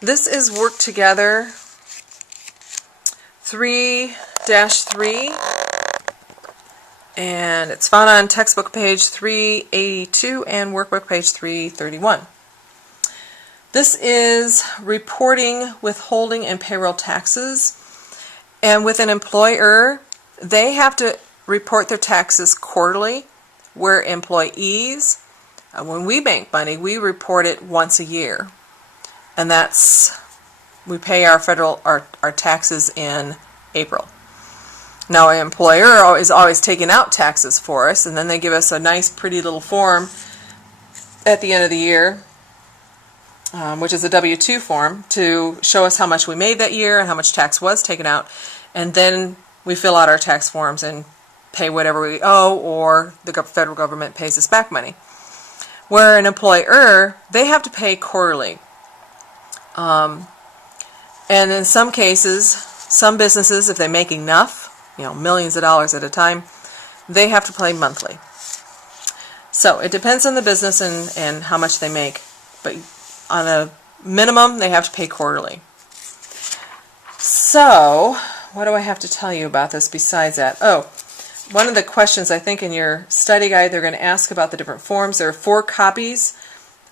This is Work Together 3-3, and it's found on textbook page 382 and workbook page 331. This is reporting withholding and payroll taxes. And with an employer, they have to report their taxes quarterly, where employees, when we make money, we report it once a year. And we pay our our taxes in April. Now, an employer is always taking out taxes for us, and then they give us a nice, pretty little form at the end of the year, which is a W-2 form, to show us how much we made that year and how much tax was taken out. And then we fill out our tax forms and pay whatever we owe, or the federal government pays us back money. Where an employer, they have to pay quarterly. And in some cases, some businesses, if they make enough, millions of dollars at a time, they have to pay monthly. So it depends on the business and how much they make. But on a minimum, they have to pay quarterly. So, what do I have to tell you about this besides that? Oh, one of the questions I think in your study guide, they're going to ask about the different forms. There are 4 copies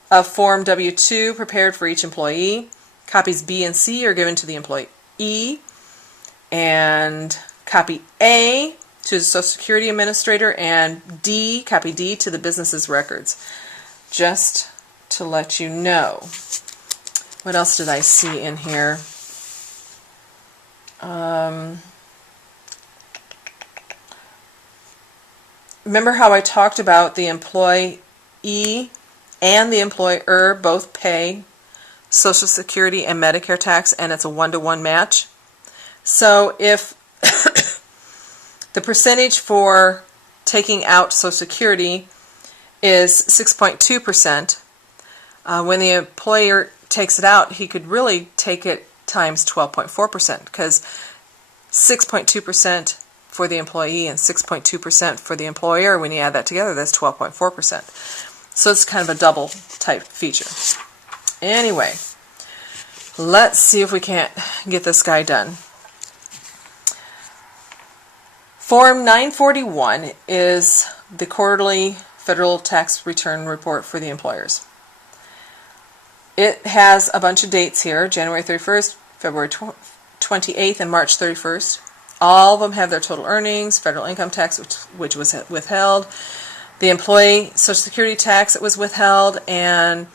of Form W-2 prepared for each employee. Copies B and C are given to the employee, and copy A to the Social Security Administrator, and copy D to the business's records. Just to let you know. What else did I see in here? Remember how I talked about the employee and the employer both pay Social Security and Medicare tax, and it's a 1-to-1 match? So if the percentage for taking out Social Security is 6.2%, when the employer takes it out, he could really take it times 12.4%, because 6.2% for the employee and 6.2% for the employer, when you add that together, that's 12.4%. So it's kind of a double type feature. Anyway, let's see if we can't get this guy done. Form 941 is the quarterly federal tax return report for the employers. It has a bunch of dates here: January 31st, February 28th, and March 31st. All of them have their total earnings, federal income tax, which was withheld, the employee Social Security tax that was withheld, and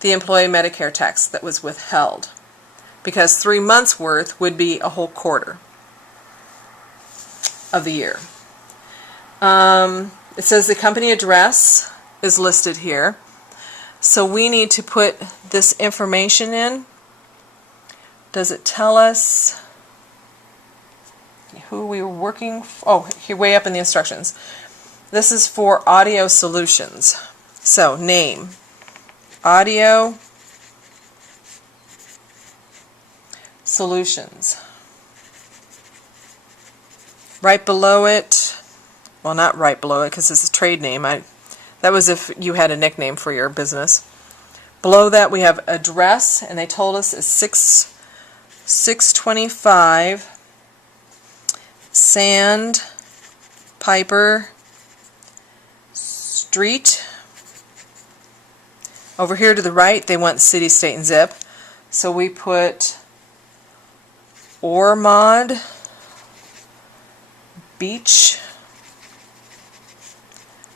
the employee Medicare tax that was withheld. Because 3 months' worth would be a whole quarter of the year. It says the company address is listed here. So we need to put this information in. Does it tell us who we were working for? Oh, here, way up in the instructions. This is for Audio Solutions. So, name, Audio Solutions. Right below it, well, not right below it because it's a trade name. That was if you had a nickname for your business. Below that we have address, and they told us it's 625 Sandpiper Street. Over here to the right, they want city, state, and zip. So we put Ormond Beach,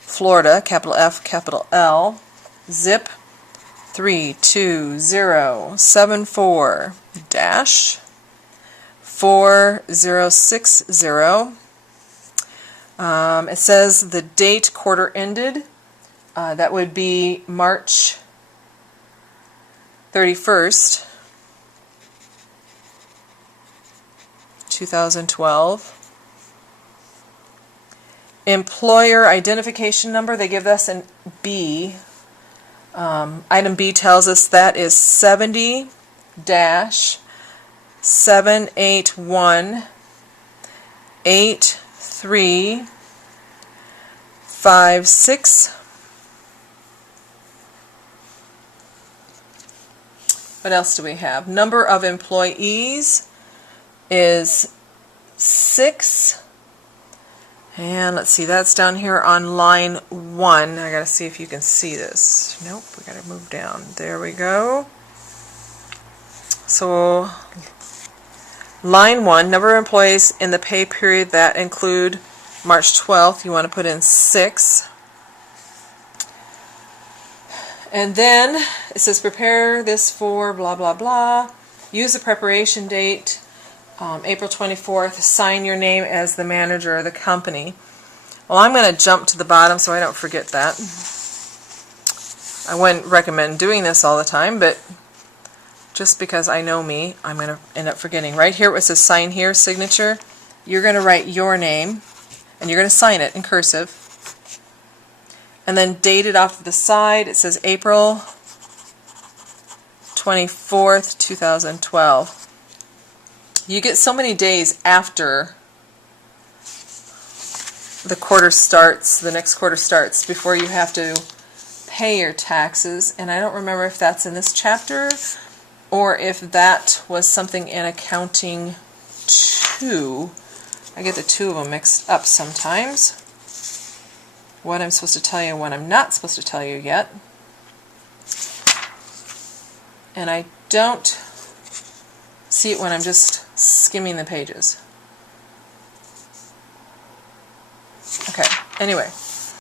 Florida, capital F, capital L, zip 32074-4060. It says the date quarter ended. That would be March 31st, 2012. Employer identification number, they give us an B. Item B tells us that is 70-781-8356. What else do we have? Number of employees is 6. And let's see, that's down here on line 1. I gotta see if you can see this. Nope, we gotta move down. There we go. So line 1, number of employees in the pay period that include March 12th, you want to put in 6. And then it says prepare this for blah blah blah. Use the preparation date. April 24th, sign your name as the manager of the company. Well, I'm going to jump to the bottom so I don't forget that. I wouldn't recommend doing this all the time, but just because I know me, I'm going to end up forgetting. Right here, where it says sign here, signature, you're going to write your name, and you're going to sign it in cursive. And then date it off to the side. It says April 24th, 2012. You get so many days after the quarter starts, the next quarter starts, before you have to pay your taxes. And I don't remember if that's in this chapter or if that was something in accounting 2. I get the two of them mixed up sometimes. What I'm supposed to tell you and what I'm not supposed to tell you yet. And I don't see it when I'm just skimming the pages. Okay, anyway.